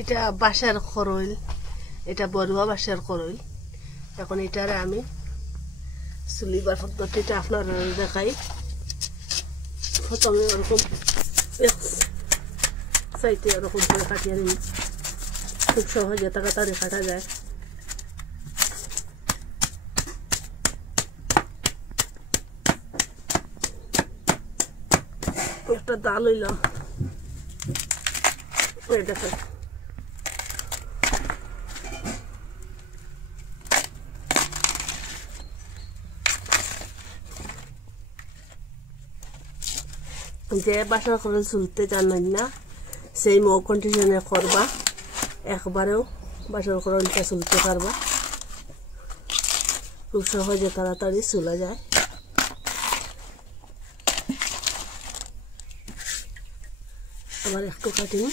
এটা বাঁশের খরইল, এটা বড়ুয়া বাঁশের খরইল। এখন এটারে আমি চুলিবার পদ্ধতিটা আপনারা দেখাই। প্রথমে ওরকম সাইডে ওরকম করে কাটিয়ে নিন, খুব সহজে তাড়াতাড়ি কাটা যায়। একটা ডাল হইলাম, এই দেখেন যে বাসা করে চুলতে জানেন না সেই মৌ কন্টিনিউ করবা, একবারেও বাসার খরচটা চুলতে পারবা, খুব সহজে তাড়াতাড়ি চুলা যায়। আবার একটু কাটিং,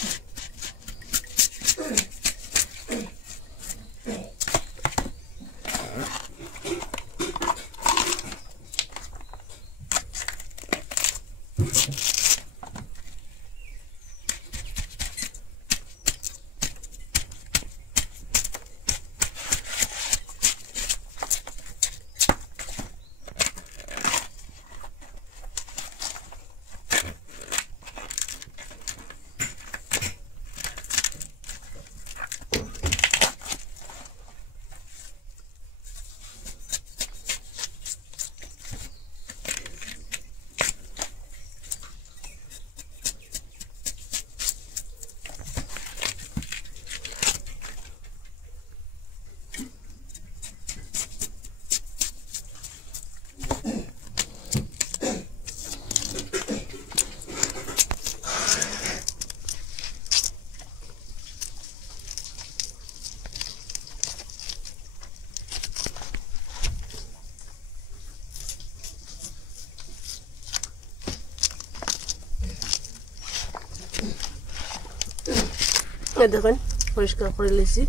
দেখেন পরিষ্কার করে লেছি,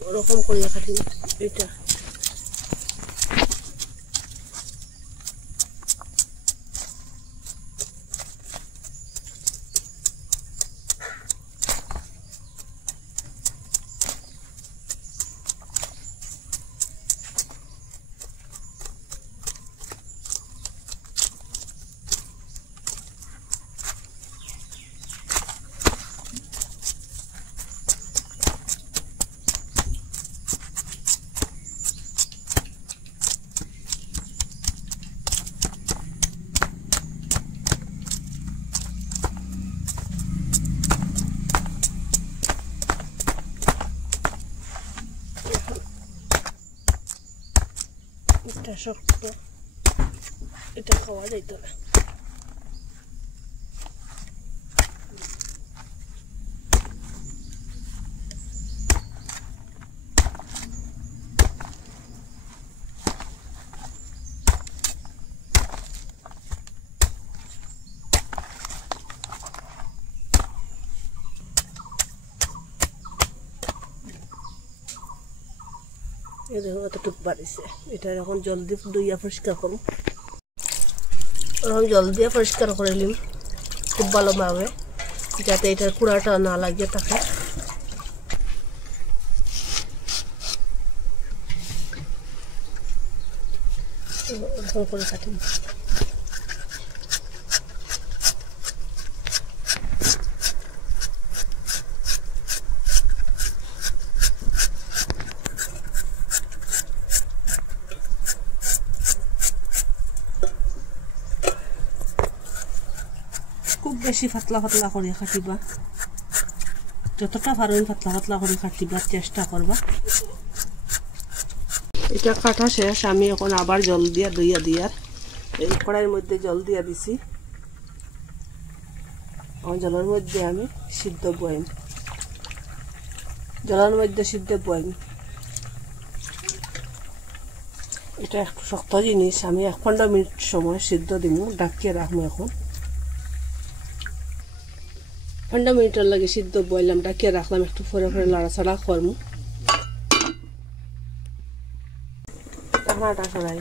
ওরকম করে কাটি। এটা এটা শক্ত, এটা খাওয়া যাইত না। এই দেখো কতটুকু বাড়িছে, এটা এখন জল দিয়ে ধুইয়া পরিষ্কার করুন। এখন জল দিয়ে পরিষ্কার করে নিন খুব ভালোভাবে, যাতে এটার কুড়াটা না লাগিয়ে থাকে। এরকম করে কাটি। খুব বেশি পাতলা পাতলা করে কাটিবা, যতটা পারবেন পাতলা পাতলা করে কাটিবার চেষ্টা করবা। এটা কাটা শেষ, আমি এখন আবার জল দিয়া ধুইয়া দিয়ার এই কড়াইয়ের মধ্যে জল দিয়া দিছি। জলের মধ্যে আমি সিদ্ধ বইম, জলের মধ্যে সিদ্ধ বইম। এটা একটু শক্ত জিনিস, আমি 15 মিনিট সময় সিদ্ধ দিব, ডাকিয়ে রাখবো। এখন 15 মিনিটের লাগে সিদ্ধ বইলাম, ডাকিয়ে রাখলাম, একটু পরে পরে লাড়াচাড়া করবো। ঢাকনাটা সরাই,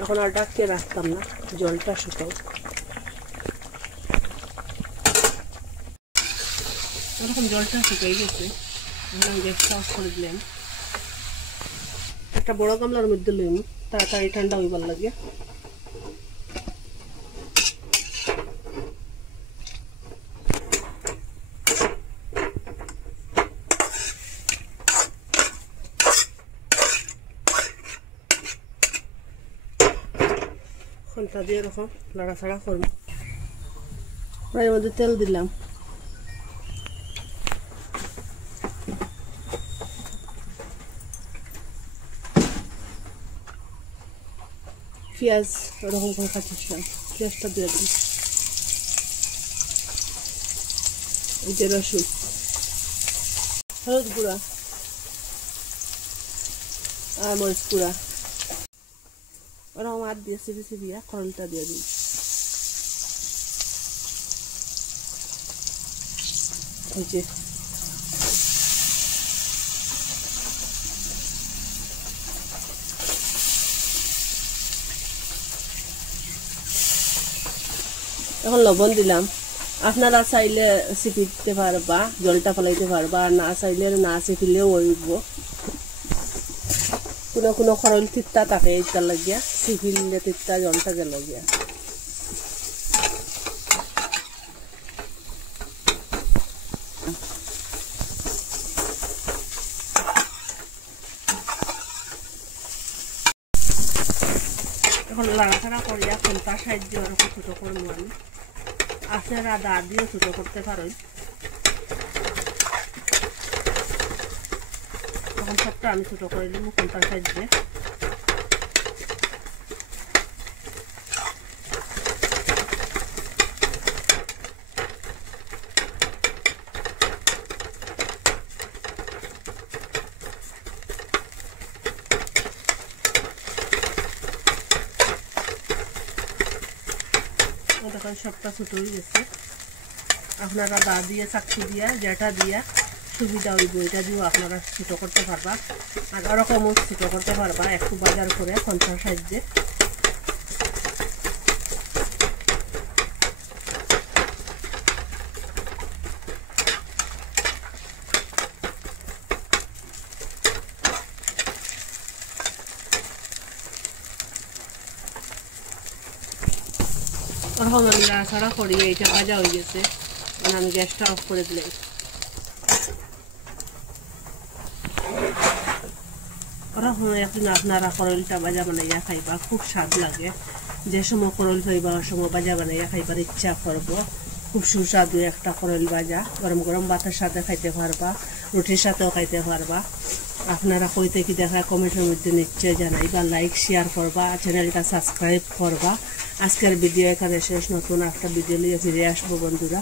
এখন আর ডাকিয়ে রাখতাম না, জলটা শুকাও। এরকম জলটা শুকিয়ে গেছে, এখন গ্যাসটা অফ করে দিলাম। একটা বড় গামলার মধ্যে লইম, তাড়াতাড়ি ঠান্ডা হইবার লাগে। খন্তা দিয়ে এরকম লাড়াছাড়া করব। এর মধ্যে তেল দিলাম, পেঁয়াজ এরকম করে কাটিয়েছিলাম, পেঁয়াজটা দিয়ে দিই। এই যে রসুন, হলুদ গুঁড়া আর মরিচ গুঁড়া ওরকম হাত দিয়ে চিপি চিপিয়া করলটা দিয়ে দিই। এই যে এখন লবণ দিলাম। আপনারা চাইলে চিপি দিতে পারবা, জলটা ফলাইতে পারবা, আর না চাইলে না চিপিলেও হইব। কোনো কোনো খরল তিতা থাকে, এইটার লাগিয়া চিপিলে তিতা জলটা গেল গিয়া। এখন লাড়াচাড়া করিয়া খন্তার সাহায্যে ওরকম ছোটো করবো আমি। আপনারা দা দিয়েও ছোটো করতে পারেন। এখন সবটা আমি ছোটো করে দিব খন্তার সাহায্যে। দেখুন সবটা ছোটো হয়ে গেছে। আপনারা দা দিয়ে চাকু দিয়া যেটা দিয়া সুবিধা হইব এটা দিয়েও আপনারা ছোটো করতে পারবা, আর ওরকমও ছোটো করতে পারবা একটু বাজার করে খন্তার সাহায্যে। ওরকম আমি নাড়াচাড়া করি, এইটা ভাজা হয়ে গেছে। আমি গ্যাসটা অফ করে দিলাম। ওরকম একদিন আপনারা করলটা ভাজা বানাইয়া খাইবা, খুব স্বাদ লাগে। যে সময় করল খাইবা ওই সময় ভাজা বানাইয়া খাইবার ইচ্ছা করবো। খুব সুস্বাদু একটা করল ভাজা, গরম গরম ভাতের সাথে খাইতে পারবা, রুটির সাথেও খাইতে পারবা। আপনারা কইতে কি দেখা কমেন্টের মধ্যে নিশ্চয় জানাইবা, লাইক শেয়ার করবা, চ্যানেলটা সাবস্ক্রাইব করবা। আজকের ভিডিও এখানে শেষ, নতুন একটা ভিডিও নিয়ে ফিরে আসবো বন্ধুরা।